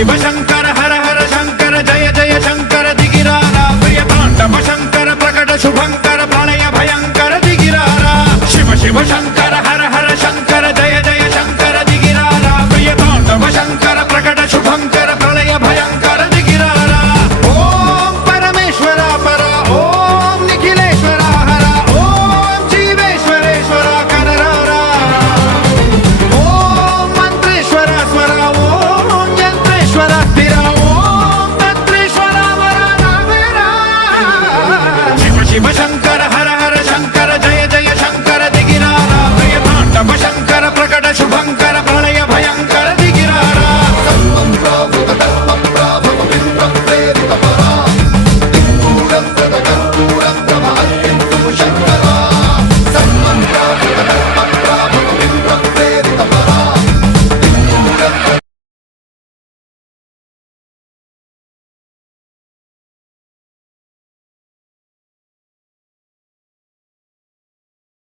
शिव शंकर हर हर शंकर जय जय शंकर दिगिरारा प्रिय तांडव शंकर प्रकट शुभंकर प्रलय भयंकर दिगिरारा शिव शिव शंकर